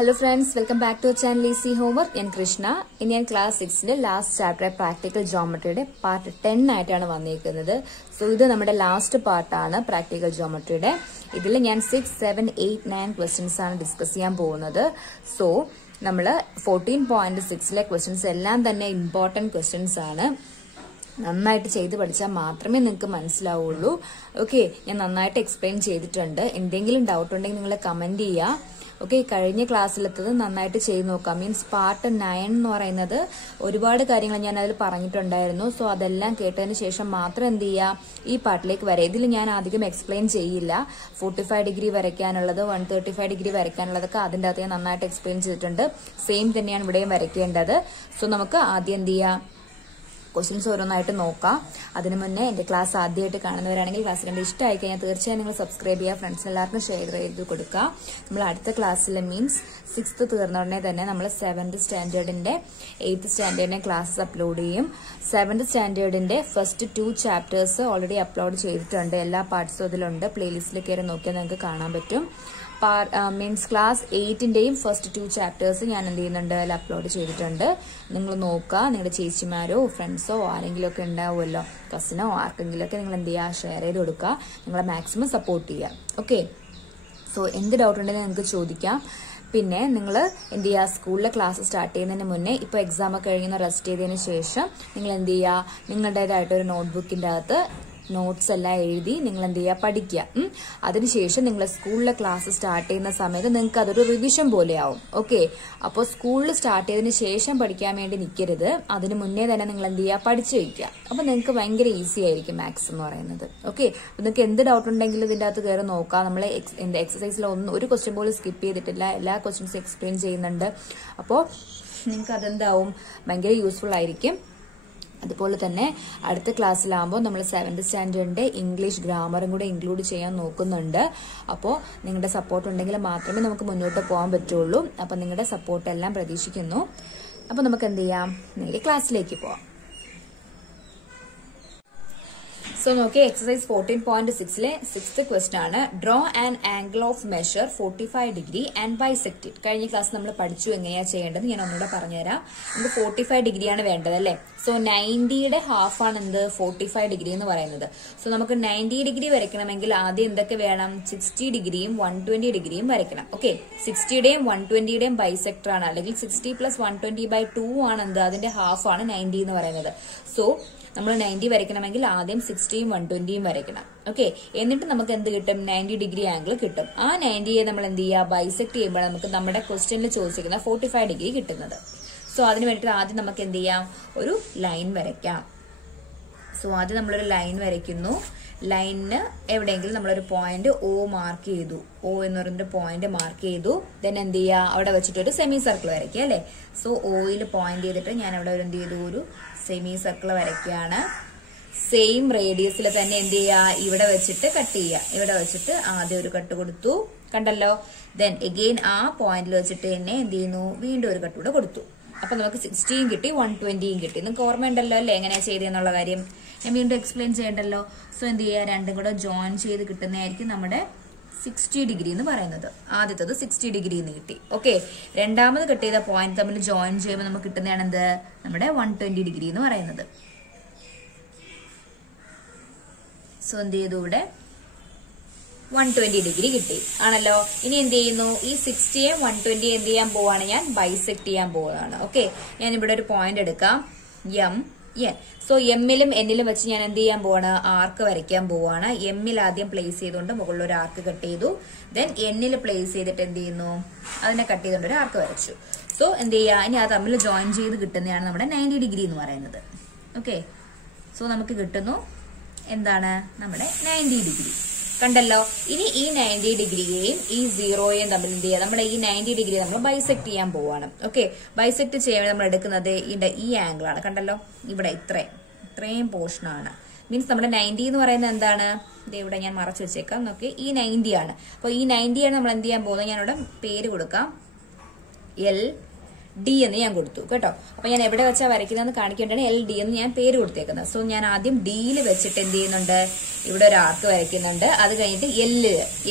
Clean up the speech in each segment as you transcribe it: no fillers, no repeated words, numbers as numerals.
Hello friends, welcome back to our channel Easy Homework. I am Krishna. In class 6 last chapter practical geometry part 10 ആയിട്ടാണ് വന്നിരിക്കുന്നത്. So ഇത് നമ്മുടെ last part ആണ് practical ജോമെട്രിയുടെ. ഇതിൽ ഞാൻ 6, 7, 8, 9 questions ആണ് ഡിസ്കസ് ചെയ്യാൻ പോകുന്നത്. സോ നമ്മൾ 14.6ലെ ക്വസ്റ്റ്യൻസ് എല്ലാം തന്നെ ഇമ്പോർട്ടന്റ് ക്വസ്റ്റ്യൻസ് ആണ്. നന്നായിട്ട് ചെയ്ത് പഠിച്ചാൽ മാത്രമേ നിങ്ങൾക്ക് മനസ്സിലാവുള്ളൂ. ഓക്കെ, ഞാൻ നന്നായിട്ട് എക്സ്പ്ലെയിൻ ചെയ്തിട്ടുണ്ട്. എന്തെങ്കിലും ഡൗട്ട് ഉണ്ടെങ്കിൽ നിങ്ങൾ കമന്റ് ചെയ്യുക. ഓക്കെ, കഴിഞ്ഞ ക്ലാസ്സിലെത്തത് നന്നായിട്ട് ചെയ്ത് നോക്കാം. മീൻസ് പാർട്ട് 9 എന്ന് പറയുന്നത് ഒരുപാട് കാര്യങ്ങൾ ഞാൻ അതിൽ പറഞ്ഞിട്ടുണ്ടായിരുന്നു. സോ അതെല്ലാം കേട്ടതിന് ശേഷം മാത്രം എന്ത് ചെയ്യുക, ഈ പാർട്ടിലേക്ക് വരാം. ഇതിൽ ഞാൻ അധികം എക്സ്പ്ലെയിൻ ചെയ്യില്ല. 45 ഡിഗ്രി വരയ്ക്കാനുള്ളത്, 135 ഡിഗ്രി വരയ്ക്കാനുള്ളതൊക്കെ അതിൻ്റെ അകത്ത് ഞാൻ നന്നായിട്ട് എക്സ്പ്ലെയിൻ ചെയ്തിട്ടുണ്ട്. സെയിം തന്നെയാണ് ഇവിടെയും വരയ്ക്കേണ്ടത്. സോ നമുക്ക് ആദ്യം എന്ത് ചെയ്യാം, ക്വസ്റ്റ്യൻസ് ഓരോന്നായിട്ട് നോക്കാം. അതിനു മുന്നേ എന്റെ ക്ലാസ് ആദ്യമായിട്ട് കാണുന്നവരാണെങ്കിൽ ക്ലാസ് കണ്ട് ഇഷ്ടമായി കഴിഞ്ഞാൽ തീർച്ചയായും നിങ്ങൾ സബ്സ്ക്രൈബ് ചെയ്യുക, ഫ്രണ്ട്സിന് എല്ലാവർക്കും ഷെയർ ചെയ്ത് കൊടുക്കുക. നമ്മൾ അടുത്ത ക്ലാസ്സിൽ മീൻസ് 6th തീർന്ന ഉടനെ തന്നെ നമ്മൾ 7th സ്റ്റാൻഡേർഡിന്റെ 8th സ്റ്റാൻഡേർഡിന്റെ ക്ലാസ്സസ് അപ്ലോഡ് ചെയ്യും. 7th സ്റ്റാൻഡേർഡിന്റെ ഫസ്റ്റ് 2 ചാപ്റ്റേഴ്സ് ഓൾറെഡി അപ്ലോഡ് ചെയ്തിട്ടുണ്ട്. എല്ലാ പാർട്സും അതിലുണ്ട്. പ്ലേലിസ്റ്റിൽ കയറി നോക്കിയാൽ നിങ്ങൾക്ക് കാണാൻ പറ്റും. മീൻസ് ക്ലാസ് 8ന്റെയും ഫസ്റ്റ് 2 ചാപ്റ്റേഴ്സ് ഞാൻ എന്ത് ചെയ്യുന്നുണ്ട്, അതിൽ അപ്ലോഡ് ചെയ്തിട്ടുണ്ട്. നിങ്ങൾ നോക്കുക. നിങ്ങളുടെ ചേച്ചിമാരോ ഫ്രണ്ട്സോ ആരെങ്കിലും ഒക്കെ ഉണ്ടാവുമല്ലോ, കസിനോ ആർക്കെങ്കിലും ഒക്കെ നിങ്ങൾ എന്ത് ചെയ്യുക, ഷെയർ ചെയ്ത് കൊടുക്കുക. നിങ്ങളെ മാക്സിമം സപ്പോർട്ട് ചെയ്യുക. ഓക്കെ, സോ എന്ത് ഡൗട്ട് ഉണ്ടെങ്കിൽ നിങ്ങൾക്ക് ചോദിക്കാം. പിന്നെ നിങ്ങൾ എന്ത് ചെയ്യുക, സ്കൂളിലെ ക്ലാസ് സ്റ്റാർട്ട് ചെയ്യുന്നതിന് മുന്നേ ഇപ്പോൾ എക്സാം ഒക്കെ കഴിഞ്ഞ് റെസ്റ്റ് ചെയ്തതിന് ശേഷം നിങ്ങൾ എന്ത് ചെയ്യുക, നിങ്ങളുടേതായിട്ടൊരു നോട്ട്ബുക്കിന്റെ അകത്ത് നോട്ട്സ് എല്ലാം എഴുതി നിങ്ങൾ എന്ത് ചെയ്യുക, പഠിക്കുക. അതിനുശേഷം നിങ്ങൾ സ്കൂളിലെ ക്ലാസ് സ്റ്റാർട്ട് ചെയ്യുന്ന സമയത്ത് നിങ്ങൾക്ക് അതൊരു റിവിഷൻ പോലെയാവും. ഓക്കെ, അപ്പോൾ സ്കൂളിൽ സ്റ്റാർട്ട് ചെയ്തതിന് ശേഷം പഠിക്കാൻ വേണ്ടി നിൽക്കരുത്. അതിന് മുന്നേ തന്നെ നിങ്ങൾ എന്ത് ചെയ്യുക, പഠിച്ചു വയ്ക്കുക. അപ്പോൾ നിങ്ങൾക്ക് ഭയങ്കര ഈസി ആയിരിക്കും മാത്സ് എന്ന് പറയുന്നത്. ഓക്കെ, അപ്പോൾ നിങ്ങൾക്ക് എന്ത് ഡൗട്ട് ഉണ്ടെങ്കിലും ഇതിൻ്റെ അകത്ത് കയറി നോക്കാം. നമ്മൾ എക്സസൈസിൽ ഒരു ക്വസ്റ്റ്യൻ പോലും സ്കിപ്പ് ചെയ്തിട്ടില്ല. എല്ലാ ക്വസ്റ്റ്യൻസും എക്സ്പ്ലെയിൻ ചെയ്യുന്നുണ്ട്. അപ്പോൾ നിങ്ങൾക്ക് അതെന്താവും, ഭയങ്കര യൂസ്ഫുൾ ആയിരിക്കും. അതുപോലെ തന്നെ അടുത്ത ക്ലാസ്സിലാകുമ്പോൾ നമ്മൾ 7th സ്റ്റാൻഡേർഡിന്റെ ഇംഗ്ലീഷ് ഗ്രാമറും കൂടെ ഇൻക്ലൂഡ് ചെയ്യാൻ നോക്കുന്നുണ്ട്. അപ്പോൾ നിങ്ങളുടെ സപ്പോർട്ട് ഉണ്ടെങ്കിൽ മാത്രമേ നമുക്ക് മുന്നോട്ട് പോകാൻ പറ്റുള്ളൂ. അപ്പോൾ നിങ്ങളുടെ സപ്പോർട്ട് എല്ലാം പ്രതീക്ഷിക്കുന്നു. അപ്പോൾ നമുക്ക് എന്ത് ചെയ്യാം, നേരെ ക്ലാസ്സിലേക്ക് പോവാം. സോ നോക്കിയ എക്സസൈസ് 14.6ലെ 6th ക്വസ്റ്റ്യൻ ആണ്. Draw an angle of measure 45 degree and bisect it. കഴിഞ്ഞ ക്ലാസ് നമ്മൾ പഠിച്ചു എങ്ങനെയാ ചെയ്യേണ്ടത്, ഞാൻ ഒന്നുകൂടെ പറഞ്ഞുതരാം. നമുക്ക് 45 ഡിഗ്രിയാണ് വേണ്ടത് അല്ലേ. സോ 90യുടെ ഹാഫ് ആണ് എന്ത്, 45 ഡിഗ്രി എന്ന് പറയുന്നത്. സോ നമുക്ക് 90 ഡിഗ്രി വരയ്ക്കണമെങ്കിൽ ആദ്യം എന്തൊക്കെ വേണം, 60 ഡിഗ്രിയും 120 ഡിഗ്രിയും വരയ്ക്കണം. ഓക്കെ, 60യുടെയും 120യുടെയും ബൈസെക്ടർ ആണ്, അല്ലെങ്കിൽ 60 + 120/2 ആണ് എന്ത്, അതിന്റെ ഹാഫ് ആണ് 90 എന്ന് പറയുന്നത്. സോ നമ്മൾ 90 വരയ്ക്കണമെങ്കിൽ ആദ്യം 60യും 120യും വരയ്ക്കണം. ഓക്കെ, എന്നിട്ട് നമുക്ക് എന്ത് കിട്ടും, 90 ഡിഗ്രി ആംഗിൾ കിട്ടും. ആ 90യെ നമ്മൾ എന്ത് ചെയ്യുക, ബൈസെക്ട് ചെയ്യുമ്പോൾ നമുക്ക് നമ്മുടെ ക്വസ്റ്റ്യനിൽ ചോദിച്ചിരിക്കുന്ന 45 ഡിഗ്രി കിട്ടുന്നത്. സോ അതിന് വേണ്ടിയിട്ട് ആദ്യം നമുക്ക് എന്ത് ചെയ്യാം, ഒരു ലൈൻ വരയ്ക്കാം. സോ ആദ്യം നമ്മളൊരു ലൈൻ വരയ്ക്കുന്നു. ലൈനിന് എവിടെയെങ്കിലും നമ്മളൊരു പോയിന്റ് O മാർക്ക് ചെയ്തു. O എന്ന് പറയുന്ന പോയിന്റ് മാർക്ക് ചെയ്തു. ദെൻ എന്ത് ചെയ്യുക, അവിടെ വെച്ചിട്ട് ഒരു സെമി സർക്കിൾ വരയ്ക്കുക അല്ലെ. സോ Oയിൽ പോയിന്റ് ചെയ്തിട്ട് ഞാൻ അവിടെ എന്ത് ചെയ്തു, ഒരു സെമി സർക്കിൾ വരയ്ക്കുകയാണ്. സെയിം റേഡിയസിൽ തന്നെ എന്ത് ചെയ്യുക, ഇവിടെ വെച്ചിട്ട് കട്ട് ചെയ്യുക. ഇവിടെ വെച്ചിട്ട് ആദ്യം ഒരു കട്ട് കൊടുത്തു, കണ്ടല്ലോ. ദെൻ എഗെയിൻ ആ പോയിന്റിൽ വെച്ചിട്ട് തന്നെ എന്ത് ചെയ്യുന്നു, വീണ്ടും ഒരു കട്ട് കൂടെ കൊടുത്തു. അപ്പൊ നമുക്ക് 60യും കിട്ടി, 120യും കിട്ടി. നിങ്ങൾക്ക് ഓർമ്മയുണ്ടല്ലോ അല്ലെ എങ്ങനെയാ ചെയ്തെന്നുള്ള കാര്യം, ഞാൻ വീണ്ടും എക്സ്പ്ലെയിൻ ചെയ്യണ്ടല്ലോ. സോ എന്ത് ചെയ്യുക, രണ്ടും കൂടെ ജോയിൻ ചെയ്ത് കിട്ടുന്നതായിരിക്കും നമ്മുടെ 60 ഡിഗ്രി എന്ന് പറയുന്നത്. ആദ്യത്തത് 60 ഡിഗ്രി എന്ന് കിട്ടി. ഓക്കെ, രണ്ടാമത് കട്ട് ചെയ്ത പോയിന്റ് തമ്മിൽ ജോയിൻ ചെയ്യുമ്പോൾ നമുക്ക് കിട്ടുന്നതാണ് എന്ത്, നമ്മുടെ 120 ഡിഗ്രി എന്ന് പറയുന്നത്. സോ എന്ത് ചെയ്തു, ഇവിടെ 120 ഡിഗ്രി കിട്ടി ആണല്ലോ. ഇനി എന്ത് ചെയ്യുന്നു, ഈ 60യും 120യും എന്ത് ചെയ്യാൻ പോവാണ്, ഞാൻ ബൈസെക്ട് ചെയ്യാൻ പോവുകയാണ്. ഓക്കെ, ഞാൻ ഇവിടെ ഒരു പോയിന്റ് എടുക്കാം, എം എൻ. സോ എമ്മിലും എന്നിലും വെച്ച് ഞാൻ എന്ത് ചെയ്യാൻ പോവാണ്, ആർക്ക് വരയ്ക്കാൻ പോവാണ്. എമ്മിൽ ആദ്യം പ്ലേസ് ചെയ്തുകൊണ്ട് മുകളിൽ ഒരു ആർക്ക് കട്ട് ചെയ്തു. ദെൻ എന്നിൽ പ്ലേസ് ചെയ്തിട്ട് എന്ത് ചെയ്യുന്നു, അതിനെ കട്ട് ചെയ്തുകൊണ്ട് ഒരു ആർക്ക് വരച്ചു. സോ എന്ത് ചെയ്യുക, ഇനി ആ തമ്മിൽ ജോയിൻ ചെയ്ത് കിട്ടുന്നതാണ് നമ്മുടെ 90 ഡിഗ്രി എന്ന് പറയുന്നത്. ഓക്കെ, സോ നമുക്ക് കിട്ടുന്നു എന്താണ്, നമ്മുടെ 90 ഡിഗ്രി. കണ്ടല്ലോ. ഇനി ഈ 90 ഡിഗ്രിയെയും ഈ 0യെയും തമ്മിൽ എന്ത് ചെയ്യുക, നമ്മുടെ ഈ 90 ഡിഗ്രി നമ്മൾ ബൈസെക്ട് ചെയ്യാൻ പോവാണ്. ഓക്കെ, ബൈസെക്ട് ചെയ്യാൻ നമ്മൾ എടുക്കുന്നത് ഈ ആംഗിൾ ആണ്. കണ്ടല്ലോ, ഇവിടെ ഇത്രയും പോർഷനാണ്. മീൻസ് നമ്മുടെ 90 എന്ന് പറയുന്നത് എന്താണ്, ഇവിടെ ഞാൻ മറച്ചു വെച്ചേക്കാം. നോക്കി, ഈ 90 ആണ്. അപ്പോൾ ഈ 90 ആണ് നമ്മൾ എന്ത് ചെയ്യാൻ പോകുന്നത്, ഞാനിവിടെ പേര് കൊടുക്കാം, L ഡി എന്ന് ഞാൻ കൊടുത്തു കേട്ടോ. അപ്പൊ ഞാൻ എവിടെ വെച്ചാൽ വരയ്ക്കുന്നതെന്ന് കാണിക്കേണ്ടതാണ് LD എന്ന് ഞാൻ പേര് കൊടുത്തേക്കുന്നത്. സോ ഞാൻ ആദ്യം ഡിയിൽ വെച്ചിട്ട് എന്ത് ചെയ്യുന്നുണ്ട്, ഇവിടെ ഒരു ആർക്ക് വരയ്ക്കുന്നുണ്ട്. അത് കഴിഞ്ഞിട്ട്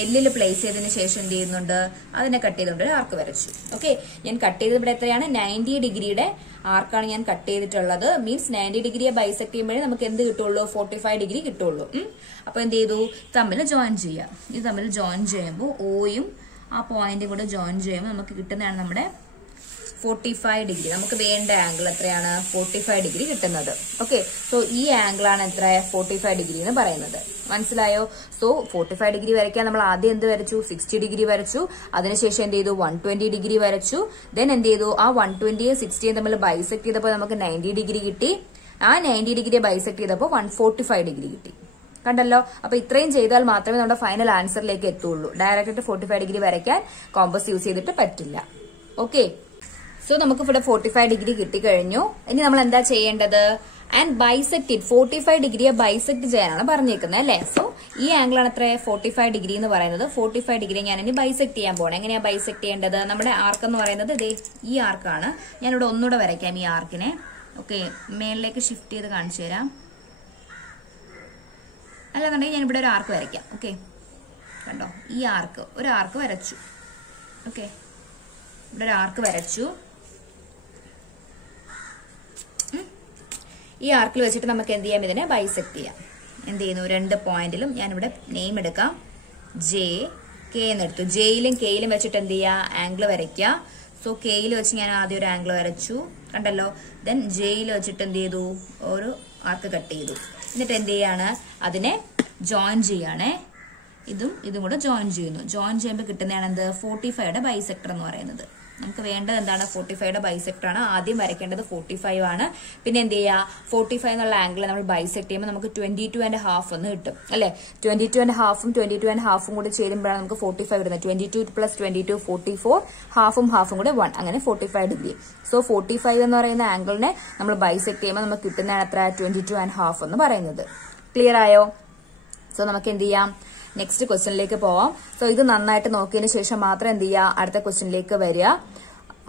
എല്ലില് പ്ലേസ് ചെയ്തതിന് ശേഷം എന്ത് ചെയ്യുന്നുണ്ട്, അതിനെ കട്ട് ചെയ്തുകൊണ്ട് ഒരു ആർക്ക് വരച്ചു. ഓക്കെ, ഞാൻ കട്ട് ചെയ്തത് ഇവിടെ എത്രയാണ്, 90 ഡിഗ്രിയുടെ ആർക്കാണ് ഞാൻ കട്ട് ചെയ്തിട്ടുള്ളത്. മീൻസ് 90 ഡിഗ്രിയെ ബൈസെക്ട് ചെയ്യുമ്പോഴേ നമുക്ക് എന്ത് കിട്ടുള്ളൂ, 45 ഡിഗ്രി കിട്ടുള്ളൂ. അപ്പൊ എന്ത് ചെയ്തു, തമ്മിൽ ജോയിൻ ചെയ്യാം. ഇത് തമ്മിൽ ജോയിൻ ചെയ്യുമ്പോൾ ഓയും ആ പോയിന്റും കൂടെ ജോയിൻ ചെയ്യുമ്പോൾ നമുക്ക് കിട്ടുന്നതാണ് നമ്മുടെ 45 ഡിഗ്രി. നമുക്ക് വേണ്ട ആംഗിൾ എത്രയാണ്, 45 ഡിഗ്രി കിട്ടുന്നത്. ഓക്കെ, സോ ഈ ആംഗിൾ ആണ് എത്ര, 45 ഡിഗ്രി എന്ന് പറയുന്നത്. മനസ്സിലായോ? സോ 45 ഡിഗ്രി വരയ്ക്കാൻ നമ്മൾ ആദ്യം എന്ത് വരച്ചു, 60 ഡിഗ്രി വരച്ചു. അതിനുശേഷം എന്ത് ചെയ്തു, 120 ഡിഗ്രി വരച്ചു. ദെൻ എന്ത് ചെയ്തു, ആ 120യും 60യും തമ്മിൽ ബൈസെക്ട് ചെയ്തപ്പോൾ നമുക്ക് 90 ഡിഗ്രി കിട്ടി. ആ 90 ഡിഗ്രിയെ ബൈസെക്ട് ചെയ്തപ്പോൾ 145 ഡിഗ്രി കിട്ടി. കണ്ടല്ലോ? അപ്പൊ ഇത്രയും ചെയ്താൽ മാത്രമേ നമ്മുടെ ഫൈനൽ ആൻസറിലേക്ക് എത്തുള്ളൂ. ഡയറക്റ്റ് 45 ഡിഗ്രി വരയ്ക്കാൻ കോമ്പസ് യൂസ് ചെയ്തിട്ട് പറ്റില്ല. ഓക്കെ, സോ നമുക്ക് ഇവിടെ 45 ഡിഗ്രി കിട്ടിക്കഴിഞ്ഞു. ഇനി നമ്മൾ എന്താ ചെയ്യേണ്ടത്, ആൻഡ് ബൈസെക്ട് ഇറ്റ്. 45 ഡിഗ്രിയെ ബൈസെക്ട് ചെയ്യാനാണ് പറഞ്ഞേക്കുന്നത് അല്ലെ. സോ ഈ ആംഗിൾ ആണ് എത്ര, 45 ഡിഗ്രി എന്ന് പറയുന്നത്. 45 ഡിഗ്രി ഞാൻ ഇനി ബൈസെക്ട് ചെയ്യാൻ പോകണം. എങ്ങനെയാ ബൈസെക്ട് ചെയ്യേണ്ടത്, നമ്മുടെ ആർക്ക് എന്ന് പറയുന്നത് ഈ ആർക്കാണ്. ഞാനിവിടെ ഒന്നുകൂടെ വരയ്ക്കാം ഈ ആർക്കിനെ. ഓക്കെ, മേളിലേക്ക് ഷിഫ്റ്റ് ചെയ്ത് കാണിച്ചു തരാം. അല്ലാന്നുണ്ടെങ്കിൽ ഞാൻ ഇവിടെ ഒരു ആർക്ക് വരയ്ക്കാം. ഓക്കെ, കണ്ടോ, ഈ ആർക്ക്, ഒരു ആർക്ക് വരച്ചു. ഓക്കെ, ഇവിടെ ഒരു ആർക്ക് വരച്ചു. ഈ ആർക്കിൽ വെച്ചിട്ട് നമുക്ക് എന്ത് ചെയ്യാം, ഇതിനെ ബൈസെക്ട് ചെയ്യാം. എന്ത് ചെയ്യുന്നു, 2 പോയിന്റിലും ഞാനിവിടെ നെയിം എടുക്കാം, JK എന്നെടുത്തു. ജെയിലും കെയിലും വെച്ചിട്ട് എന്ത് ചെയ്യുക, ആംഗിൾ വരയ്ക്കുക. സോ കെയിൽ വെച്ച് ഞാൻ ആദ്യം ഒരു ആംഗിൾ വരച്ചു, കണ്ടല്ലോ. ദെൻ ജെയിൽ വെച്ചിട്ട് എന്ത് ചെയ്തു, ഒരു ആർക്ക് കട്ട് ചെയ്തു. എന്നിട്ട് എന്ത് ചെയ്യാണ്, അതിനെ ജോയിൻ ചെയ്യാണ്. ഇതും കൂടെ ജോയിൻ ചെയ്യുന്നു. ജോയിൻ ചെയ്യുമ്പോൾ കിട്ടുന്നതാണ് എന്ത്, 45യുടെ ബൈസെക്ടർ എന്ന് പറയുന്നത്. നമുക്ക് വേണ്ടത് എന്താണ്, 45യുടെ ബൈസെക്ടർ ആണ്. ആദ്യം വരയ്ക്കേണ്ടത് 45 ആണ്. പിന്നെ എന്ത് ചെയ്യുക, 45 എന്നുള്ള ആംഗിൾ നമ്മൾ ബൈസെക്ട് ചെയ്യുമ്പോൾ നമുക്ക് 22.5 എന്ന് കിട്ടും അല്ലെ. 22.5ഉം 22.5ഉം കൂടി ചേരുമ്പോഴാണ് നമുക്ക് 45 വരുന്നത്. 22 + 22 44, ഹാഫും കൂടെ 1, അങ്ങനെ 45 ഡിഗ്രി. സോ 45 എന്ന് പറയുന്ന ആംഗിളിനെ നമ്മൾ ബൈസെക്ട് ചെയ്യുമ്പോൾ നമുക്ക് കിട്ടുന്നതാണ് എത്ര, 22.5 എന്ന് പറയുന്നത്. ക്ലിയർ ആയോ? സോ നമുക്ക് എന്ത് ചെയ്യാം, നെക്സ്റ്റ് ക്വസ്റ്റ്യനിലേക്ക് പോവാം. സോ ഇത് നന്നായിട്ട് നോക്കിയതിന് ശേഷം മാത്രം എന്ത് ചെയ്യുക, അടുത്ത ക്വസ്റ്റ്യനിലേക്ക് വരിക.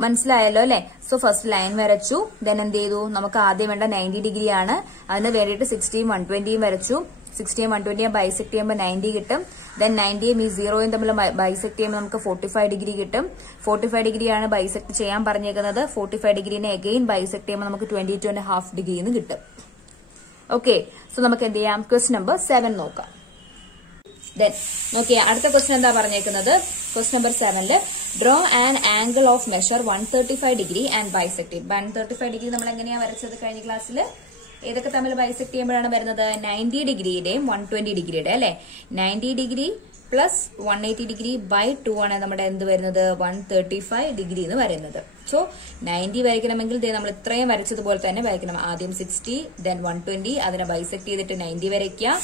മനസ്സിലായല്ലോ അല്ലെ. സോ ഫസ്റ്റ് ലൈൻ വരച്ചു. ദെൻ എന്ത് ചെയ്തു, നമുക്ക് ആദ്യം വേണ്ട 90 ഡിഗ്രി ആണ്. അതിന് വേണ്ടിയിട്ട് 60യും 120യും വരച്ചു. 60യും 120യും ബൈസെക്ട് ചെയ്യുമ്പോൾ 90 കിട്ടും. ദെൻ 90യും ഈ 0യും തമ്മിൽ ബൈസെക്ട് ചെയ്യുമ്പോൾ നമുക്ക് 45 ഡിഗ്രി കിട്ടും. 45 ഡിഗ്രിയാണ് ബൈസെക്ട് ചെയ്യാൻ പറഞ്ഞേക്കുന്നത്. 45 ഡിഗ്രീനെ അഗെയിൻ ബൈസെക്ട് ചെയ്യുമ്പോൾ നമുക്ക് 22.5 ഡിഗ്രി എന്ന് കിട്ടും. ഓക്കെ, സോ നമുക്ക് എന്ത് ചെയ്യാം, ക്വസ്റ്റ്യൻ നമ്പർ 7 നോക്കാം. ദെൻ നോക്കിയ അടുത്ത ക്വസ്റ്റ്യൻ എന്താ പറഞ്ഞേക്കുന്നത്, ക്വസ്റ്റ്യൻ നമ്പർ 7ല് draw an angle of measure 135 degree and bisect it. 135 degree നമ്മൾ എങ്ങനെയാ വരച്ചത് കഴിഞ്ഞ ക്ലാസ്സിൽ, ഏതൊക്കെ തമ്മിൽ ബൈസെക്ട് ചെയ്യുമ്പോഴാണ് വരുന്നത്, 90 ഡിഗ്രിയുടെയും 120 ഡിഗ്രിയുടെ അല്ലെ. 90 ഡിഗ്രി പ്ലസ് 180 ഡിഗ്രി ബൈ 2 ആണ് നമ്മുടെ എന്ത് വരുന്നത്, 135 ഡിഗ്രി എന്ന് വരുന്നത്. സോ 90 വരയ്ക്കണമെങ്കിൽ നമ്മൾ ഇത്രയും വരച്ചതുപോലെ തന്നെ വരയ്ക്കണം. ആദ്യം 60, ദെൻ 120, അതിനെ ബൈസെക്ട് ചെയ്തിട്ട് 90 വരയ്ക്കുക.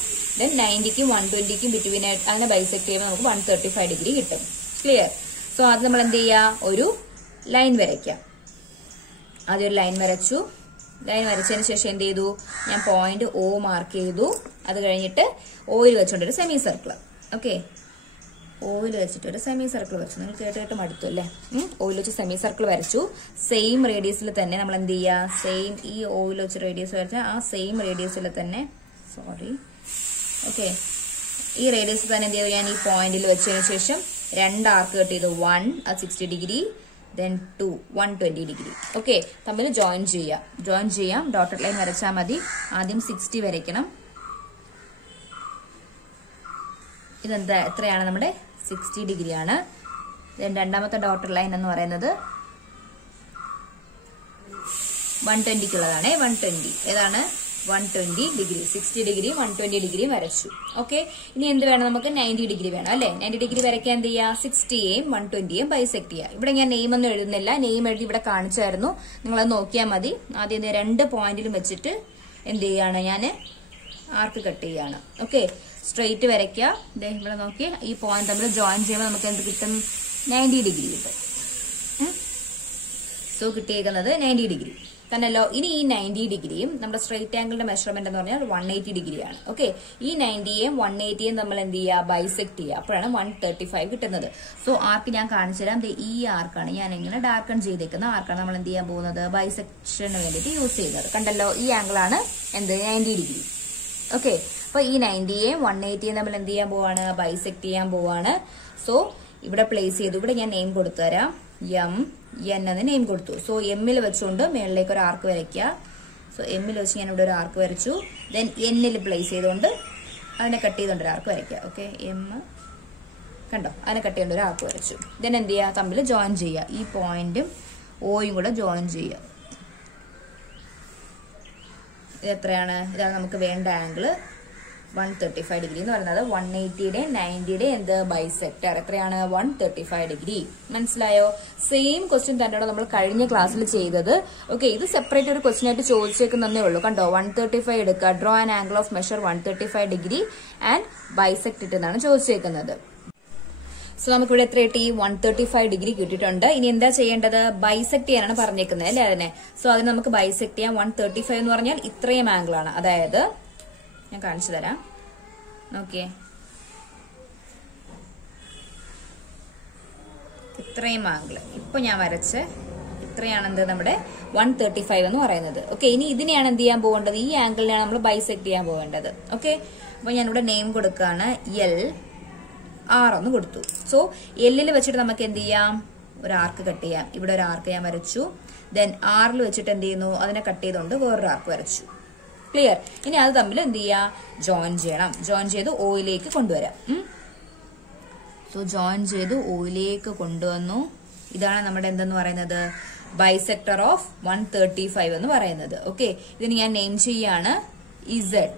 ദെൻ 90ക്കും 120ക്കും ബിറ്റ്വീൻ ആയിട്ട് അതിനെ ബൈസെക്ട് ചെയ്യുമ്പോൾ നമുക്ക് 135 ഡിഗ്രി കിട്ടും. ക്ലിയർ? സോ അത് നമ്മൾ എന്ത് ചെയ്യുക, ഒരു ലൈൻ വരയ്ക്കാം. ആദ്യം ഒരു ലൈൻ വരച്ചു. ലൈൻ വരച്ചതിന് ശേഷം എന്ത് ചെയ്തു, ഞാൻ പോയിന്റ് O മാർക്ക് ചെയ്തു. അത് കഴിഞ്ഞിട്ട് ഓയിൽ വെച്ചോണ്ടൊരു സെമി സർക്കിൾ. ഓക്കെ, ഓയിൽ വെച്ചിട്ട് ഒരു സെമി സർക്കിൾ വരച്ചു. നിങ്ങൾ കേട്ട് മടുത്തു അല്ലേ. ഓയിൽ വെച്ച് സെമി സർക്കിൾ വരച്ചു. സെയിം റേഡിയസിൽ തന്നെ നമ്മൾ എന്ത് ചെയ്യുക, സെയിം ഈ ഓയിൽ വെച്ച് റേഡിയസ് വരച്ച ആ സെയിം റേഡിയസിൽ തന്നെ, ഓക്കെ, ഈ റേഡിയസിൽ തന്നെ എന്ത് ചെയ്തു, ഞാൻ ഈ പോയിന്റിൽ വെച്ചതിന് ശേഷം 2 ആർക്ക് കട്ട് ചെയ്തു. 1 അത് 60 ഡിഗ്രി, ദെൻ 2 120 ഡിഗ്രി. ഓക്കെ, തമ്മിൽ ജോയിൻ ചെയ്യാം. ഡോട്ടഡ് ലൈൻ വരച്ചാൽ മതി. ആദ്യം 60 വരയ്ക്കണം. ഇതെന്താ, എത്രയാണ് നമ്മുടെ 60 ഡിഗ്രിയാണ്. രണ്ടാമത്തെ ഡോട്ടഡ് ലൈൻ എന്ന് പറയുന്നത് 120ക്കുള്ളതാണ്. 120 ഏതാണ്, 120 ഡിഗ്രി. 60 ഡിഗ്രി 120 ഡിഗ്രിയും വരച്ചു. ഓക്കെ, ഇനി എന്ത് വേണം, നമുക്ക് 90 ഡിഗ്രി വേണം അല്ലെ. 90 ഡിഗ്രി വരയ്ക്കാൻ എന്ത് ചെയ്യുക, 60യെയും 120യെയും ബൈസെക്ട് ചെയ്യുക. ഇവിടെ ഞാൻ നെയിം ഒന്നും എഴുതുന്നില്ല, നെയിം എഴുതി ഇവിടെ കാണിച്ചായിരുന്നു, നിങ്ങളത് നോക്കിയാൽ മതി. ആദ്യം 2 പോയിന്റിലും വെച്ചിട്ട് എന്ത് ചെയ്യാണ്, ഞാൻ ആർക്ക് കട്ട് ചെയ്യാണ്. ഓക്കെ, സ്ട്രെയിറ്റ് വരയ്ക്കുക. ഇവിടെ നോക്കി ഈ പോയിന്റ് തമ്മിൽ ജോയിൻ ചെയ്യുമ്പോൾ നമുക്ക് എന്ത് കിട്ടും, 90 ഡിഗ്രി കിട്ടും. സോ കിട്ടിയേക്കുന്നത് 90 ഡിഗ്രി. കണ്ടല്ലോ. ഇനി ഈ 90 ഡിഗ്രിയും നമ്മുടെ സ്ട്രെയിറ്റ് ആംഗിളിന്റെ മെഷർമെന്റ് എന്ന് പറഞ്ഞാൽ 180 ഡിഗ്രിയാണ്. ഓക്കെ, ഈ 90യും 180യും നമ്മൾ എന്ത് ചെയ്യുക, ബൈസെക്ട് ചെയ്യുക. അപ്പോഴാണ് 135 കിട്ടുന്നത്. സോ ആർക്ക് ഞാൻ കാണിച്ചു തരാം. ഈ ആർക്കാണ് ഞാൻ ഇങ്ങനെ ഡാർക്കൺ ചെയ്തേക്കുന്ന ആർക്കാണ് നമ്മൾ എന്ത് ചെയ്യാൻ പോകുന്നത്, ബൈസെക്ഷന് വേണ്ടിയിട്ട് യൂസ് ചെയ്യുന്നത്. കണ്ടല്ലോ, ഈ ആംഗിളാണ് എന്ത് 90 ഡിഗ്രി. ഓക്കെ, അപ്പൊ ഈ 90യും 180യും നമ്മൾ എന്ത് ചെയ്യാൻ പോവാണ്, ബൈസെക്ട് ചെയ്യാൻ പോവാണ്. സോ ഇവിടെ പ്ലേസ് ചെയ്തു. ഇവിടെ ഞാൻ നെയിം കൊടുത്തു തരാം. എം എൻ എന്ന് നെയിം കൊടുത്തു. സോ എമ്മിൽ വെച്ചുകൊണ്ട് മേളിലേക്ക് ഒരു ആർക്ക് വരയ്ക്കുക. സോ എമ്മിൽ വെച്ച് ഞാൻ ഇവിടെ ഒരു ആർക്ക് വരച്ചു. ദെൻ എന്നിൽ പ്ലേസ് ചെയ്തുകൊണ്ട് അതിനെ കട്ട് ചെയ്തുകൊണ്ട് ഒരു ആർക്ക് വരയ്ക്കുക. ഓക്കെ, എം കണ്ടോ, അതിനെ കട്ട് ചെയ്തുകൊണ്ട് ഒരു ആർക്ക് വരച്ചു. ദെൻ എന്ത് ചെയ്യുക, തമ്മിൽ ജോയിൻ ചെയ്യുക. ഈ പോയിന്റും ഓയും കൂടെ ജോയിൻ ചെയ്യുക. ഇത് എത്രയാണ്, ഇതാണ് നമുക്ക് വേണ്ട ആംഗിള് 135 ഡിഗ്രി എന്ന് പറയുന്നത്. 180യുടെയും 90യുടെയും എന്ത് ബൈസെക്ടർ എത്രയാണ്, 135 ഡിഗ്രി. മനസ്സിലായോ? സെയിം ക്വസ്റ്റ്യൻ തന്നെയാണ് നമ്മൾ കഴിഞ്ഞ ക്ലാസ്സിൽ ചെയ്തത്. ഓക്കെ, ഇത് സെപ്പറേറ്റ് ഒരു ക്വസ്റ്റ്യൻ ആയിട്ട് ചോദിച്ചേക്കുന്നേ ഉള്ളൂ. കണ്ടോ, 135 എടുക്കുക, draw an angle of measure 135 degree and bisect it എന്നാണ് ചോദിച്ചേക്കുന്നത്. സോ നമുക്കിവിടെ എത്ര കിട്ടി, 135 ഡിഗ്രി കിട്ടിയിട്ടുണ്ട്. ഇനി എന്താ ചെയ്യേണ്ടത്, ബൈസെക്ട് ചെയ്യാനാണ് പറഞ്ഞേക്കുന്നത് അല്ലെ അതിനെ. സോ അതിന് നമുക്ക് ബൈസെക്ട് ചെയ്യാം. 135 എന്ന് പറഞ്ഞാൽ ഇത്രയും ആംഗിൾ ആണ്. അതായത് ഞാൻ കാണിച്ചു തരാം. നോക്കിയേ, ഇത്രയും ആംഗിൾ ഇപ്പൊ ഞാൻ വരച്ച് ഇത്രയാണെന്ത് നമ്മുടെ 135 എന്ന് പറയുന്നത്. ഓക്കെ, ഇനി ഇതിനെയാണ് എന്ത് ചെയ്യാൻ പോകേണ്ടത്, ഈ ആംഗിളിനെയാണ് നമ്മൾ ബൈസെക്ട് ചെയ്യാൻ പോകേണ്ടത്. ഓക്കെ, അപ്പൊ ഞാനിവിടെ നെയിം കൊടുക്കുകയാണ്, എൽ ആർ എന്ന് കൊടുത്തു. സോ എല്ലിൽ വെച്ചിട്ട് നമുക്ക് എന്ത് ചെയ്യാം, ഒരു ആർക്ക് കട്ട് ചെയ്യാം. ഇവിടെ ഒരു ആർക്ക് ഞാൻ വരച്ചു. ദെൻ ആറിൽ വെച്ചിട്ട് എന്ത് ചെയ്യുന്നു, അതിനെ കട്ട് ചെയ്തുകൊണ്ട് വേറൊരു ആർക്ക് വരച്ചു. ക്ലിയർ? ഇനി അത് തമ്മിൽ എന്ത് ചെയ്യാ, ജോയിൻ ചെയ്യണം. ജോയിൻ ചെയ്ത് ഓയിലേക്ക് കൊണ്ടുവരാം. സോ ജോയിൻ ചെയ്ത് ഓയിലേക്ക് കൊണ്ടുവന്നു. ഇതാണ് നമ്മുടെ എന്തെന്ന് പറയുന്നത്, ബൈസെക്ടർ ഓഫ് 135 എന്ന് പറയുന്നത്. ഓക്കെ, ഇതിന് ഞാൻ നെയിം ചെയ്യാണ് ഇസഡ്.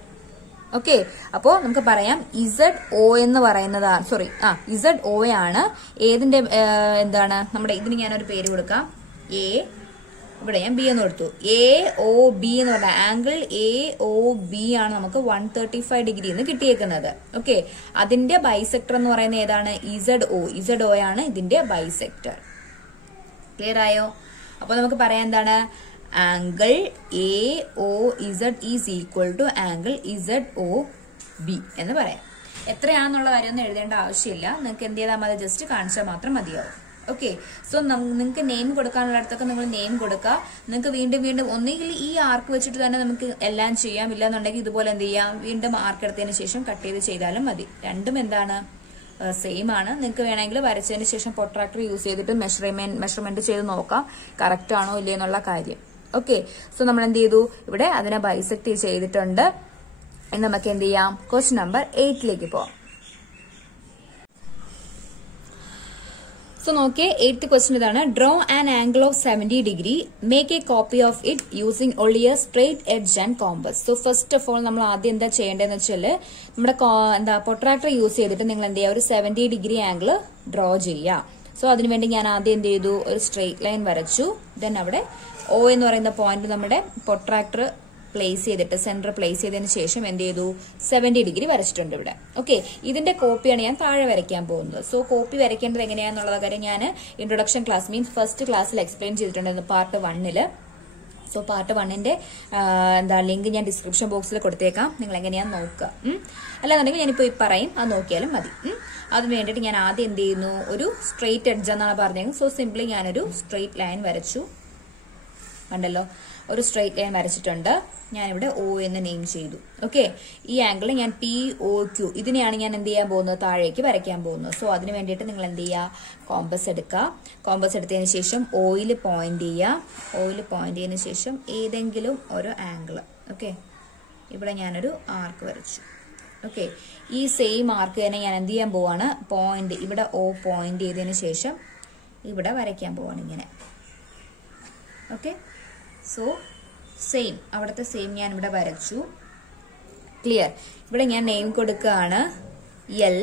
ഓക്കെ, അപ്പോ നമുക്ക് പറയാം ഇസഡ് ഒ എന്ന് പറയുന്നതാണ്, സോറി ഇസഡ് ഒ ആണ് ഏതിന്റെ എന്താണ് നമ്മുടെ, ഇതിന് ഞാനൊരു പേര് കൊടുക്കാം, എ, ഇവിടെ ഞാൻ ബി എന്ന് കൊടുത്തു. എ ഒ ബി എന്ന് പറഞ്ഞ ആംഗിൾ എ ഒ ബി ആണ് നമുക്ക് 135 ഡിഗ്രി എന്ന് കിട്ടിയേക്കുന്നത്. ഓക്കെ, അതിന്റെ ബൈസെക്ടർ എന്ന് പറയുന്നത് ഏതാണ്, ഇസഡ് ഒ. ഇസഡ് ഒ ആണ് ഇതിന്റെ ബൈസെക്ടർ. ക്ലിയർ ആയോ? അപ്പൊ നമുക്ക് പറയാം എന്താണ്, angle A O Z is equal to angle Z O B എന്ന് പറയാം. എത്രയാണെന്നുള്ള കാര്യമൊന്നും എഴുതേണ്ട ആവശ്യമില്ല. നിങ്ങൾക്ക് എന്ത് ചെയ്താൽ മതി, ജസ്റ്റ് കാണിച്ചാൽ മാത്രം മതിയാവും. ഓക്കെ, സോ നിങ്ങൾക്ക് നെയിം കൊടുക്കാനുള്ള അടുത്തൊക്കെ നിങ്ങൾ നെയിം കൊടുക്കുക. നിങ്ങൾക്ക് വീണ്ടും വീണ്ടും ഒന്നുകിൽ ഈ ആർക്ക് വെച്ചിട്ട് തന്നെ നമുക്ക് എല്ലാം ചെയ്യാം, ഇല്ലെന്നുണ്ടെങ്കിൽ ഇതുപോലെ എന്ത് ചെയ്യാം, വീണ്ടും ആർക്ക് എടുത്തതിന് ശേഷം കട്ട് ചെയ്ത് ചെയ്താലും മതി. രണ്ടും എന്താണ്, സെയിം ആണ്. നിങ്ങൾക്ക് വേണമെങ്കിൽ വരച്ചതിന് ശേഷം പ്രൊട്രാക്ടർ യൂസ് ചെയ്തിട്ട് മെഷർമെന്റ് ചെയ്ത് നോക്കാം കറക്റ്റ് ആണോ ഇല്ലേ എന്നുള്ള കാര്യം. ഓക്കെ, സോ നമ്മൾ എന്ത് ചെയ്തു, ഇവിടെ അതിനെ ബൈസെക്ട് ചെയ്തിട്ടുണ്ട്. ഇനി നമുക്ക് എന്ത് ചെയ്യാം, ക്വസ്റ്റ്യൻ നമ്പർ 8ലേക്ക് പോവാം. സോ നോക്കിയേ, 8th ക്വസ്റ്റ്യൻ ഇതാണ്. Draw an angle of 70 degree, make A copy of it using only A straight edge and compass. So first of all നമ്മൾ ആദ്യം എന്താ ചെയ്യേണ്ടതെന്ന് വെച്ചാല്, നമ്മുടെ പ്രൊട്രാക്ടർ യൂസ് ചെയ്തിട്ട് നിങ്ങൾ എന്ത് ചെയ്യുക, ഒരു 70 ഡിഗ്രി ആംഗിൾ ഡ്രോ ചെയ്യുക. സോ അതിനുവേണ്ടി ഞാൻ ആദ്യം എന്ത് ചെയ്തു, ഒരു സ്ട്രെയിറ്റ് ലൈൻ വരച്ചു. ദെൻ അവിടെ ഒ എന്ന് പറയുന്ന പോയിന്റ് നമ്മുടെ പ്രൊട്രാക്ടർ പ്ലേസ് ചെയ്തിട്ട് സെന്റർ പ്ലേസ് ചെയ്തതിന് ശേഷം എന്ത് ചെയ്തു, 70 ഡിഗ്രി വരച്ചിട്ടുണ്ട് ഇവിടെ. ഓക്കെ, ഇതിന്റെ കോപ്പിയാണ് ഞാൻ താഴെ വരയ്ക്കാൻ പോകുന്നത്. സോ കോപ്പി വരയ്ക്കേണ്ടത് എങ്ങനെയാണെന്നുള്ള കാര്യം ഞാൻ ഇൻട്രൊഡക്ഷൻ ക്ലാസ് മീൻസ് ഫസ്റ്റ് ക്ലാസ്സിൽ എക്സ്പ്ലെയിൻ ചെയ്തിട്ടുണ്ടായിരുന്നു, പാർട്ട് 1. സോ പാർട്ട് 1ന്റെ ലിങ്ക് ഞാൻ ഡിസ്ക്രിപ്ഷൻ ബോക്സിൽ കൊടുത്തേക്കാം. നിങ്ങൾ എങ്ങനെയാന്ന് നോക്കുക. അല്ലാന്നുണ്ടെങ്കിൽ ഞാനിപ്പോ പറയും, അത് നോക്കിയാലും മതി. അതിന് വേണ്ടിയിട്ട് ഞാൻ ആദ്യം എന്ത് ചെയ്യുന്നു, ഒരു സ്ട്രെയിറ്റ് എഡ്ജ് എന്നാണ് പറഞ്ഞത്. സോ സിംപ്ലി ഞാനൊരു സ്ട്രെയിറ്റ് ലൈൻ വരച്ചു. കണ്ടല്ലോ, ഒരു സ്ട്രെയിറ്റ് ലൈൻ വരച്ചിട്ടുണ്ട്. ഞാനിവിടെ ഒ എന്ന് നെയിം ചെയ്തു. ഓക്കെ, ഈ ആംഗിൾ ഞാൻ പി ഒ ക്യു ഇതിനെയാണ് ഞാൻ എന്ത് ചെയ്യാൻ പോകുന്നത്, താഴേക്ക് വരയ്ക്കാൻ പോകുന്നത്. സോ അതിന് വേണ്ടിയിട്ട് നിങ്ങൾ എന്ത് ചെയ്യുക, കോമ്പസ് എടുക്കുക. കോമ്പസ് എടുത്തതിന് ശേഷം ഓയിൽ പോയിന്റ് ചെയ്യുക. ഓയിൽ പോയിന്റ് ചെയ്തതിന് ശേഷം ഏതെങ്കിലും ഒരു ആംഗിൾ. ഓക്കെ, ഇവിടെ ഞാനൊരു ആർക്ക് വരച്ചു. ഓക്കെ, ഈ സെയിം ആർക്ക് തന്നെ ഞാൻ എന്ത് ചെയ്യാൻ പോവാണ്, പോയിന്റ് ഇവിടെ ഒ പോയിന്റ് ചെയ്തതിന് ശേഷം ഇവിടെ വരയ്ക്കാൻ പോവാണ് ഇങ്ങനെ. ഓക്കെ, സോ സെയിം അവിടുത്തെ സെയിം ഞാൻ ഇവിടെ വരച്ചു. ക്ലിയർ? ഇവിടെ ഞാൻ നെയിം കൊടുക്കുകയാണ് എൽ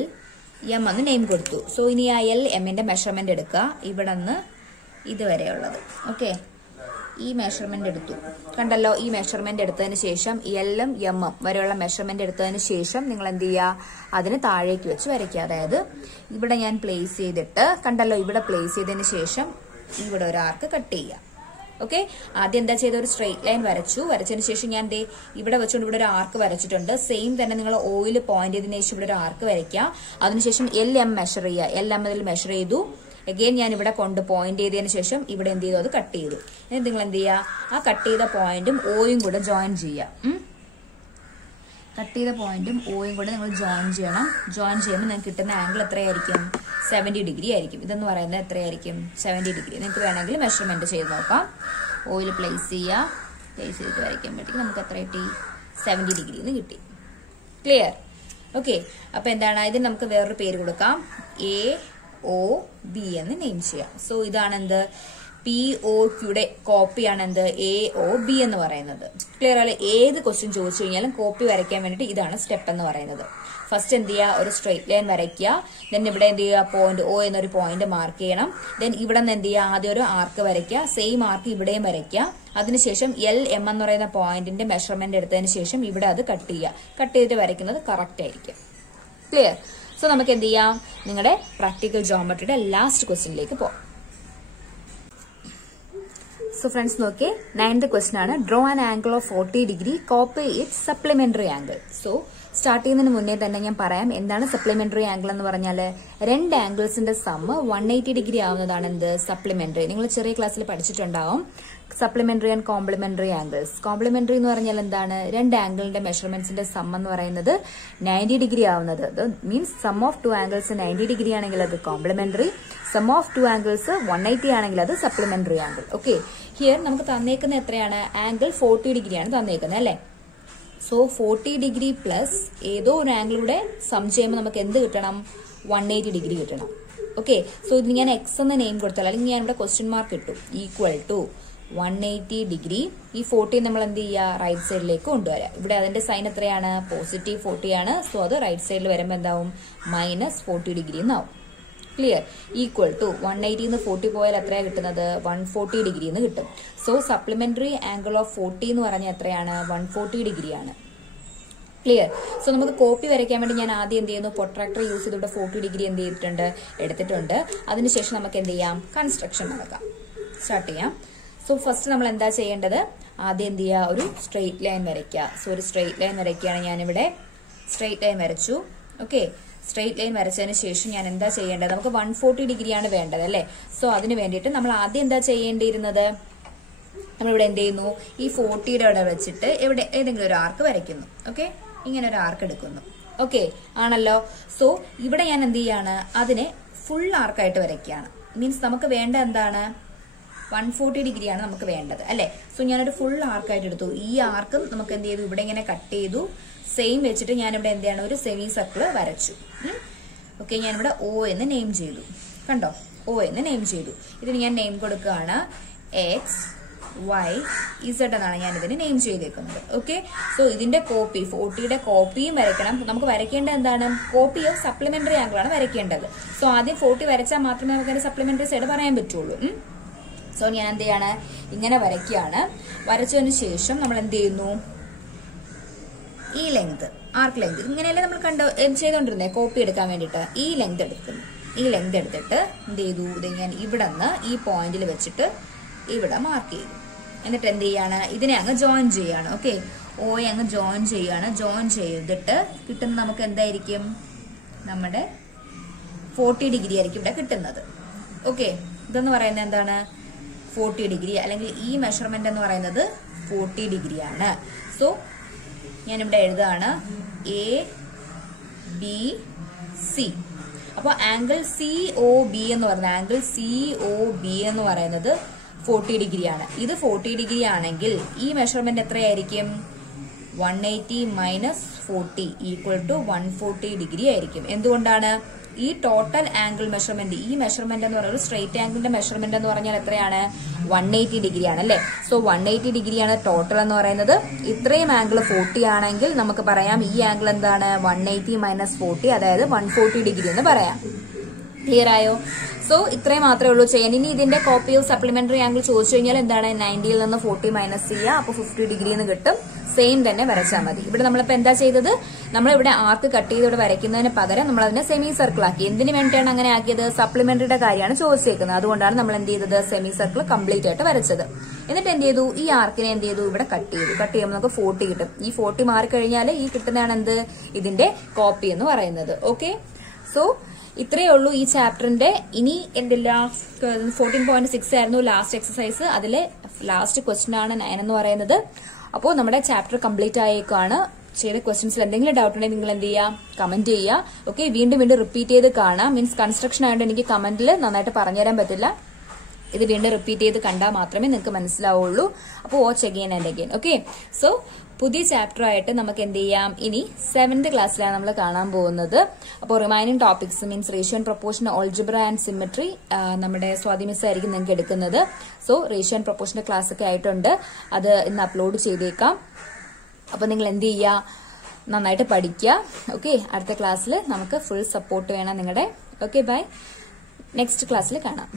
എം എന്ന് നെയിം കൊടുത്തു. സോ ഇനി ആ എൽ എമ്മിന്റെ മെഷർമെന്റ് എടുക്കുക, ഇവിടെ നിന്ന് ഇതുവരെയുള്ളത്. ഓക്കെ, ഈ മെഷർമെന്റ് എടുത്തു. കണ്ടല്ലോ, ഈ മെഷർമെന്റ് എടുത്തതിന് ശേഷം എല്ലും എമ്മും വരെയുള്ള മെഷർമെന്റ് എടുത്തതിന് ശേഷം നിങ്ങൾ എന്ത് ചെയ്യുക, അതിന് താഴേക്ക് വെച്ച് വരയ്ക്കുക. അതായത് ഇവിടെ ഞാൻ പ്ലേസ് ചെയ്തിട്ട്, കണ്ടല്ലോ, ഇവിടെ പ്ലേസ് ചെയ്തതിന് ശേഷം ഇവിടെ ഒരു ആർക്ക് കട്ട് ചെയ്യുക. ഓക്കെ, ആദ്യം എന്താ ചെയ്ത, ഒരു സ്ട്രെയിറ്റ് ലൈൻ വരച്ചു. വരച്ചതിന് ശേഷം ഞാൻ ഇവിടെ വെച്ചുകൊണ്ട് ഇവിടെ ഒരു ആർക്ക് വരച്ചിട്ടുണ്ട്. സെയിം തന്നെ നിങ്ങൾ ഓയിൽ പോയിന്റ് ചെയ്തതിനു ശേഷം ഇവിടെ ഒരു ആർക്ക് വരയ്ക്കുക. അതിനുശേഷം LM മെഷർ ചെയ്യുക. LM അതിൽ മെഷർ ചെയ്തു. അഗെയിൻ ഞാൻ ഇവിടെ കൊണ്ട് പോയിന്റ് ചെയ്തതിനു ശേഷം ഇവിടെ എന്ത് ചെയ്തു, അത് കട്ട് ചെയ്തു. എന്നിട്ട് നിങ്ങൾ എന്ത് ചെയ്യുക, ആ കട്ട് ചെയ്ത പോയിന്റും ഓയും കൂടെ ജോയിൻ ചെയ്യുക. കട്ട് ചെയ്ത പോയിന്റും ഓയും കൂടെ നിങ്ങൾ ജോയിൻ ചെയ്യണം. ജോയിൻ ചെയ്യുമ്പോൾ നിങ്ങൾക്ക് കിട്ടുന്ന ആംഗിൾ എത്രയായിരിക്കും? 70 ഡിഗ്രി ആയിരിക്കും. ഇതെന്ന് പറയുന്നത് എത്രയായിരിക്കും? 70 ഡിഗ്രി. നിങ്ങൾക്ക് വേണമെങ്കിൽ മെഷർമെന്റ് ചെയ്ത് നോക്കാം. ഓയിൽ പ്ലേസ് ചെയ്യുക. പ്ലേസ് ചെയ്തിട്ട് വരയ്ക്കുമ്പോഴത്തേക്ക് നമുക്ക് എത്ര കിട്ടി? 70 ഡിഗ്രി എന്ന് കിട്ടി. ക്ലിയർ? ഓക്കെ, അപ്പൊ എന്താണ്, ഇതിന് നമുക്ക് വേറൊരു പേര് കൊടുക്കാം. AOB എന്ന് നെയിം ചെയ്യാം. സോ ഇതാണ് എന്ത്, POQയുടെ കോപ്പിയാണ് എന്ത്, AOB എന്ന് പറയുന്നത്. ക്ലിയർ അല്ലെ? ഏത് ക്വസ്റ്റ്യൻ ചോദിച്ചു കഴിഞ്ഞാലും കോപ്പി വരയ്ക്കാൻ വേണ്ടിയിട്ട് ഇതാണ് സ്റ്റെപ്പ് എന്ന് പറയുന്നത്. ഫസ്റ്റ് എന്ത് ചെയ്യുക, ഒരു സ്ട്രെയിറ്റ് ലൈൻ വരയ്ക്കുക. ദെൻ ഇവിടെ എന്ത് ചെയ്യുക, പോയിന്റ് O എന്നൊരു പോയിന്റ് മാർക്ക് ചെയ്യണം. ദെൻ ഇവിടെ നിന്ന് എന്ത് ചെയ്യുക, ആദ്യം ഒരു ആർക്ക് വരയ്ക്കുക. സെയിം ആർക്ക് ഇവിടെയും വരയ്ക്കുക. അതിനുശേഷം LM എന്ന് പറയുന്ന പോയിന്റിന്റെ മെഷർമെന്റ് എടുത്തതിന് ശേഷം ഇവിടെ അത് കട്ട് ചെയ്യുക. കട്ട് ചെയ്തിട്ട് വരയ്ക്കുന്നത് കറക്റ്റ് ആയിരിക്കും. ക്ലിയർ? സോ നമുക്ക് എന്ത് ചെയ്യാം, നിങ്ങളുടെ പ്രാക്ടിക്കൽ ജോമെട്രിയുടെ ലാസ്റ്റ് ക്വസ്റ്റ്യനിലേക്ക് പോകാം. സോ ഫ്രണ്ട്സ് നോക്കിയേ, 9th ക്വസ്റ്റ്യൻ ആണ്. Draw an angle of 40 degree, copy it's supplementary angle. So start ചെയ്യുന്നതിന് മുന്നേ തന്നെ ഞാൻ പറയാം എന്താണ് സപ്ലിമെന്ററി ആംഗിൾ എന്ന് പറഞ്ഞാൽ, രണ്ട് ആംഗിൾസിന്റെ സമ്മ് 180 ഡിഗ്രി ആവുന്നതാണ് എന്ത്, സപ്ലിമെന്ററി. നിങ്ങൾ ചെറിയ ക്ലാസ്സിൽ പഠിച്ചിട്ടുണ്ടാവും supplementary and complementary angles. Complementary എന്ന് പറഞ്ഞാൽ എന്താണ്, രണ്ട് ആംഗിളിന്റെ മെഷർമെന്റ്സിന്റെ സം എന്ന് പറയുന്നത് 90 ഡിഗ്രി ആവുന്നത്. Means sum of two angles 90 degree ആണെങ്കിൽ അത് complementary, sum of two angles 180 ആണെങ്കിൽ അത് സപ്ലിമെന്ററി ആംഗിൾ. ഓക്കെ, ഹിയർ നമുക്ക് തന്നേക്കുന്ന എത്രയാണ്, ആംഗിൾ 40 ഡിഗ്രിയാണ് തന്നേക്കുന്നത് അല്ലെ. സോ 40 ഡിഗ്രി പ്ലസ് ഏതോ ഒരു ആംഗിളിലൂടെ സം ചെയ്യുമ്പോൾ നമുക്ക് എന്ത് കിട്ടണം, 180 ഡിഗ്രി കിട്ടണം. ഓക്കെ, സോ ഇത് ഞാൻ എക്സ് എന്ന് നെയിം കൊടുത്താൽ, അല്ലെങ്കിൽ ഞാൻ ഇവിടെ ക്വസ്റ്റ്യൻ മാർക്ക് ഇട്ടു, ഈക്വൽ ടു 180 ഡിഗ്രി. ഈ 40 നമ്മൾ എന്ത് ചെയ്യുക, റൈറ്റ് സൈഡിലേക്ക് കൊണ്ടുവരാം. ഇവിടെ അതിന്റെ സൈൻ എത്രയാണ്, പോസിറ്റീവ് 40 ആണ്. സോ അത് റൈറ്റ് സൈഡിൽ വരുമ്പോൾ എന്താവും, -40 ഡിഗ്രി എന്നാവും. ക്ലിയർ? ഈക്വൽ ടു 180 നിന്ന് 40 പോയാൽ എത്രയാണ് കിട്ടുന്നത്, 140 ഡിഗ്രി എന്ന് കിട്ടും. സോ സപ്ലിമെന്ററി ആംഗിൾ ഓഫ് 40 എന്ന് പറഞ്ഞാൽ എത്രയാണ്, 140 ഡിഗ്രിയാണ്. ക്ലിയർ? സോ നമുക്ക് കോപ്പി വരയ്ക്കാൻ വേണ്ടി ഞാൻ ആദ്യം എന്ത് ചെയ്യുന്നു, പ്രൊട്രാക്ടർ യൂസ് ചെയ്തിട്ട് 40 ഡിഗ്രി എന്ത് ചെയ്തിട്ടുണ്ട്, എടുത്തിട്ടുണ്ട്. അതിനുശേഷം നമുക്ക് എന്ത് ചെയ്യാം, കൺസ്ട്രക്ഷൻ നടക്കാം, സ്റ്റാർട്ട് ചെയ്യാം. സോ ഫസ്റ്റ് നമ്മൾ എന്താ ചെയ്യേണ്ടത്, ആദ്യം എന്ത് ചെയ്യുക, ഒരു സ്ട്രെയിറ്റ് ലൈൻ വരയ്ക്കുക. സോ ഒരു സ്ട്രെയിറ്റ് ലൈൻ വരയ്ക്കുകയാണ്. ഞാനിവിടെ സ്ട്രെയിറ്റ് ലൈൻ വരച്ചു. ഓക്കെ, സ്ട്രെയിറ്റ് ലൈൻ വരച്ചതിന് ശേഷം ഞാൻ എന്താ ചെയ്യേണ്ടത്, നമുക്ക് 140 ഡിഗ്രിയാണ് വേണ്ടത് അല്ലെ. സോ അതിന് വേണ്ടിയിട്ട് നമ്മൾ ആദ്യം എന്താ ചെയ്യേണ്ടിയിരുന്നത്, നമ്മളിവിടെ എന്ത് ചെയ്യുന്നു, ഈ 40യുടെ അവിടെ വെച്ചിട്ട് ഇവിടെ ഏതെങ്കിലും ഒരു ആർക്ക് വരയ്ക്കുന്നു. ഓക്കെ, ഇങ്ങനെ ഒരു ആർക്ക് എടുക്കുന്നു. ഓക്കെ ആണല്ലോ. സോ ഇവിടെ ഞാൻ എന്ത് ചെയ്യാണ്, അതിനെ ഫുൾ ആർക്കായിട്ട് വരയ്ക്കുകയാണ്. മീൻസ് നമുക്ക് വേണ്ട എന്താണ്, 140 ഡിഗ്രിയാണ് നമുക്ക് വേണ്ടത് അല്ലെ. സോ ഞാനൊരു ഫുൾ ആർക്കായിട്ട് എടുത്തു. ഈ ആർക്കും നമുക്ക് എന്ത് ചെയ്തു, ഇവിടെ ഇങ്ങനെ കട്ട് ചെയ്തു. സെയിം വെച്ചിട്ട് ഞാനിവിടെ എന്ത് ചെയ്യണം, ഒരു സെമി സർക്കിൾ വരച്ചു. ഓക്കെ, ഞാനിവിടെ O എന്ന് നെയിം ചെയ്തു. കണ്ടോ, O എന്ന് നെയിം ചെയ്തു. ഇതിന് ഞാൻ നെയിം കൊടുക്കുകയാണ് XYZ എന്നാണ് ഞാൻ ഇതിന് നെയിം ചെയ്തേക്കുന്നത്. ഓക്കെ, സോ ഇതിന്റെ കോപ്പി 40യുടെ കോപ്പിയും വരയ്ക്കണം. നമുക്ക് വരയ്ക്കേണ്ടത് എന്താണ്, കോപ്പി ഓഫ് സപ്ലിമെന്ററി ആംഗിൾ ആണ് വരയ്ക്കേണ്ടത്. സോ ആദ്യം 40 വരച്ചാൽ മാത്രമേ നമുക്ക് അതിന്റെ സപ്ലിമെന്ററി സൈഡ് പറയാൻ പറ്റുള്ളൂ. സോ ഞാൻ എന്ത് ചെയ്യാണ്, ഇങ്ങനെ വരയ്ക്കുകയാണ്. വരച്ചതിന് ശേഷം നമ്മൾ എന്ത് ചെയ്യുന്നു, ഈ ലെങ്ത്, ആർക്ക് ലെങ്ത് ഇങ്ങനെയല്ലേ നമ്മൾ ചെയ്തോണ്ടിരുന്നേ കോപ്പി എടുക്കാൻ വേണ്ടിയിട്ട്. ഈ ലെങ്ത് എടുക്കുന്നു. ഈ ലെങ്ത് എടുത്തിട്ട് എന്ത് ചെയ്തു, ഇത് ഞാൻ ഇവിടെ നിന്ന് ഈ പോയിന്റിൽ വെച്ചിട്ട് ഇവിടെ മാർക്ക് ചെയ്തു. എന്നിട്ട് എന്ത് ചെയ്യാണ്, ഇതിനെ അങ്ങ് ജോയിൻ ചെയ്യാണ്. ഓക്കെ, O അങ്ങ് ജോയിൻ ചെയ്യാണ്. ജോയിൻ ചെയ്തിട്ട് കിട്ടുന്ന നമുക്ക് എന്തായിരിക്കും, നമ്മുടെ 40 ഡിഗ്രി ആയിരിക്കും ഇവിടെ കിട്ടുന്നത്. ഓക്കെ, ഇതെന്ന് പറയുന്നത് എന്താണ്, 40 ഡിഗ്രി, അല്ലെങ്കിൽ ഈ മെഷർമെന്റ് എന്ന് പറയുന്നത് 40 ഡിഗ്രിയാണ്. സോ ഞാനിവിടെ എഴുതാണ് ABC. അപ്പോൾ ആംഗിൾ COB എന്ന് പറയുന്നത്, ആംഗിൾ COB എന്ന് പറയുന്നത് 40 ഡിഗ്രിയാണ്. ഇത് 40 ഡിഗ്രി ആണെങ്കിൽ ഈ മെഷർമെന്റ് എത്രയായിരിക്കും, 180 - 40 ഈക്വൽ ടു 140 ഡിഗ്രി ആയിരിക്കും. എന്തുകൊണ്ടാണ്, ഈ ടോട്ടൽ ആംഗിൾ മെഷർമെന്റ്, ഈ മെഷർമെന്റ് എന്ന് പറയുന്നത് സ്ട്രെയിറ്റ് ആംഗിളിന്റെ മെഷർമെന്റ് എന്ന് പറഞ്ഞാൽ എത്രയാണ്, 180 ഡിഗ്രിയാണ് അല്ലെ. സോ 180 ഡിഗ്രിയാണ് ടോട്ടൽ എന്ന് പറയുന്നത്. ഇത്രയും ആംഗിൾ 40 ആണെങ്കിൽ നമുക്ക് പറയാം ഈ ആംഗിൾ എന്താണ്, 180 - 40, അതായത് 140 ഡിഗ്രി എന്ന് പറയാം. ക്ലിയർ ആയോ? സോ ഇത്രയും മാത്രമേ ഉള്ളൂ ചെയ്യാൻ. ഇനി ഇതിന്റെ കോപ്പി ഓഫ് സപ്ലിമെന്ററി ആംഗിൾ ചോദിച്ചു കഴിഞ്ഞാൽ എന്താണ്, 90യിൽ നിന്ന് 40 മൈനസ് ചെയ്യുക, അപ്പൊ 50 ഡിഗ്രി എന്ന് കിട്ടും. സെയിം തന്നെ വരച്ചാൽ മതി. ഇവിടെ നമ്മളിപ്പോ എന്താ ചെയ്തത്, നമ്മളിവിടെ ആർക്ക് കട്ട് ചെയ്ത് ഇവിടെ വരയ്ക്കുന്നതിന് പകരം നമ്മൾ അതിനെ സെമി സർക്കിൾ ആക്കി. എന്തിനു വേണ്ടിയാണ് അങ്ങനെ ആക്കിയത്? സപ്ലിമെന്ററിയുടെ കാര്യമാണ് ചോദിച്ചേക്കുന്നത്. അതുകൊണ്ടാണ് നമ്മൾ എന്ത് ചെയ്തത്, സെമി സർക്കിൾ കംപ്ലീറ്റ് ആയിട്ട് വരച്ചത്. എന്നിട്ട് എന്ത് ചെയ്തു, ഈ ആർക്കിനെ എന്ത് ചെയ്തു, ഇവിടെ കട്ട് ചെയ്തു. കട്ട് ചെയ്യുമ്പോൾ നമുക്ക് 40 കിട്ടും. ഈ 40 മാറിക്കഴിഞ്ഞാൽ ഈ കിട്ടുന്നതാണ് എന്ത്, ഇതിന്റെ കോപ്പി എന്ന് പറയുന്നത്. ഓക്കെ, സോ ഇത്രയേ ഉള്ളൂ ഈ ചാപ്റ്ററിന്റെ. ഇനി എന്തില്ല, 14.6 ആയിരുന്നു ലാസ്റ്റ് എക്സസൈസ്. അതിലെ ലാസ്റ്റ് ക്വസ്റ്റ്യൻ ആണ് 9 എന്ന് പറയുന്നത്. അപ്പോൾ നമ്മുടെ ചാപ്റ്റർ കംപ്ലീറ്റ് ആയേക്കാണ്. ചെയ്ത ക്വസ്റ്റ്യൻസിൽ എന്തെങ്കിലും ഡൗട്ട് ഉണ്ടെങ്കിൽ നിങ്ങൾ എന്ത് ചെയ്യുക, കമന്റ് ചെയ്യുക. ഓക്കെ, വീണ്ടും റിപ്പീറ്റ് ചെയ്ത് കാണാം. മീൻസ് കൺസ്ട്രക്ഷൻ ആയതുകൊണ്ട് എനിക്ക് കമന്റിൽ നന്നായിട്ട് പറഞ്ഞുതരാൻ പറ്റില്ല. ഇത് വീണ്ടും റിപ്പീറ്റ് ചെയ്ത് കണ്ടാൽ മാത്രമേ നിങ്ങൾക്ക് മനസ്സിലാവുള്ളൂ. അപ്പോൾ watch again and again. Okay, so പുതിയ ചാപ്റ്റർ ആയിട്ട് നമുക്ക് എന്ത് ചെയ്യാം, ഇനി 7th ക്ലാസ്സിലാണ് നമ്മൾ കാണാൻ പോകുന്നത്. അപ്പോൾ remaining topics means ratio and proportion, algebra and symmetry നമ്മുടെ സ്വാതി മിസ് ആയിരിക്കും നിങ്ങൾക്ക് എടുക്കുന്നത്. സോ റേഷ്യോ ആൻഡ് പ്രൊപ്പോർഷന്റെ ക്ലാസ് ഒക്കെ ആയിട്ടുണ്ട്. അത് ഇന്ന് അപ്ലോഡ് ചെയ്തേക്കാം. അപ്പോൾ നിങ്ങൾ എന്ത് ചെയ്യുക, നന്നായിട്ട് പഠിക്കുക. ഓക്കെ, അടുത്ത ക്ലാസ്സിൽ നമുക്ക് ഫുൾ സപ്പോർട്ട് വേണം നിങ്ങളുടെ. Okay, by. നെക്സ്റ്റ് ക്ലാസ്സിൽ കാണാം.